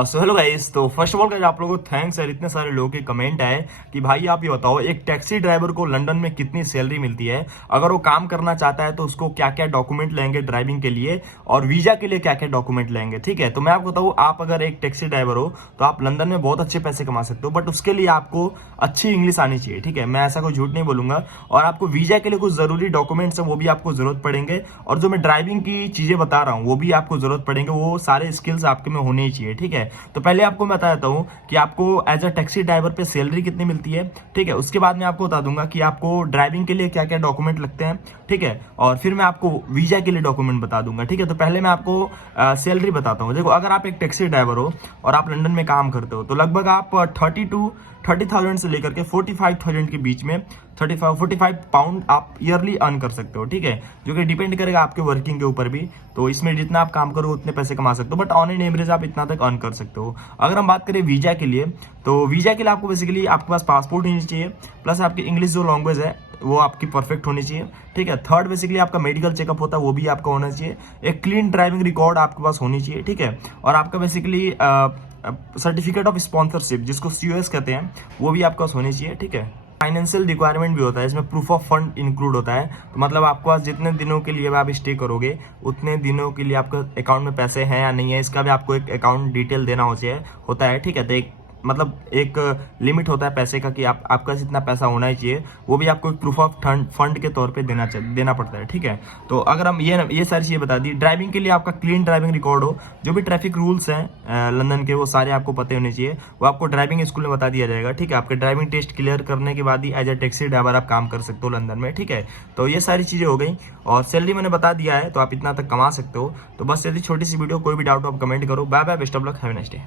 So hello guys, तो first of all guys आप लोगों को थैंक्स यार, इतने सारे लोगों के कमेंट आए कि भाई आप ये बताओ एक टैक्सी ड्राइवर को लंदन में कितनी सैलरी मिलती है, अगर वो काम करना चाहता है तो उसको क्या क्या डॉक्यूमेंट लेंगे ड्राइविंग के लिए और वीजा के लिए क्या क्या डॉक्यूमेंट लेंगे। ठीक है, तो मैं आपको बताऊँ, आप अगर एक टैक्सी ड्राइवर हो तो आप लंदन में बहुत अच्छे पैसे कमा सकते हो, बट उसके लिए आपको अच्छी इंग्लिश आनी चाहिए। ठीक है, मैं ऐसा कोई झूठ नहीं बोलूंगा। और आपको वीजा के लिए कुछ जरूरी डॉक्यूमेंट्स है वो भी आपको जरूरत पड़ेंगे, और जो मैं ड्राइविंग की चीजें बता रहा हूँ वो भी आपको जरूरत पड़ेंगे। वो सारे स्किल्स आपके में होने ही चाहिए। ठीक है, तो पहले आपको मैं बता देता हूँ कि आपको एज अ टैक्सी ड्राइवर पे सैलरी कितनी मिलती है। ठीक है, उसके बाद मैं आपको बता दूंगा कि आपको ड्राइविंग के लिए क्या क्या डॉक्यूमेंट लगते हैं। ठीक है, और फिर मैं आपको वीजा के लिए डॉक्यूमेंट बता दूंगा। ठीक है, तो पहले मैं आपको सैलरी बताता हूँ। देखो, अगर आप एक टैक्सी ड्राइवर हो और आप लंदन में काम करते हो तो लगभग आप 30,000 से लेकर के 45,000 के बीच में 45 पाउंड आप ईयरली अर्न कर सकते हो। ठीक है, जो कि डिपेंड करेगा आपके वर्किंग के ऊपर भी। तो इसमें जितना आप काम करो उतने पैसे कमा सकते हो, बट ऑन एन एवरेज आप इतना तक अर्न कर सकते हो। अगर हम बात करें वीजा के लिए, तो वीजा के लिए आपको बेसिकली आपके पास पासपोर्ट होनी चाहिए, प्लस आपकी इंग्लिश जो लैंग्वेज है वो आपकी परफेक्ट होनी चाहिए। ठीक है, थर्ड बेसिकली आपका मेडिकल चेकअप होता है वो भी आपका होना चाहिए। एक क्लीन ड्राइविंग रिकॉर्ड आपके पास होनी चाहिए। ठीक है, और आपका बेसिकली सर्टिफिकेट ऑफ स्पॉन्सरशिप जिसको COS कहते हैं वो भी आपके पास होनी चाहिए। ठीक है, फाइनेंशियल रिक्वायरमेंट भी होता है, इसमें प्रूफ ऑफ फंड इंक्लूड होता है। तो मतलब आपके पास जितने दिनों के लिए आप स्टे करोगे उतने दिनों के लिए आपके अकाउंट में पैसे हैं या नहीं है, इसका भी आपको एक अकाउंट डिटेल देना होता है। ठीक है, तो एक लिमिट होता है पैसे का कि आपका जितना पैसा होना ही चाहिए, वो भी आपको एक प्रूफ ऑफ फंड के तौर पे देना पड़ता है। ठीक है, तो अगर हम ये सारी चीजें बता दी। ड्राइविंग के लिए आपका क्लीन ड्राइविंग रिकॉर्ड हो, जो भी ट्रैफिक रूल्स हैं लंदन के वो सारे आपको पते होने चाहिए, वो आपको ड्राइविंग स्कूल में बता दिया जाएगा। ठीक है, आपके ड्राइविंग टेस्ट क्लियर करने के बाद ही एज ए टैक्सी ड्राइवर आप काम कर सकते हो लंदन में। ठीक है, तो ये सारी चीजें हो गई और सैलरी मैंने बता दिया है, तो आप इतना तक कमा सकते हो। तो बस यदि छोटी सी वीडियो, कोई भी डाउट हो आप कमेंट करो। Bye bye, best of luck, have a nice day.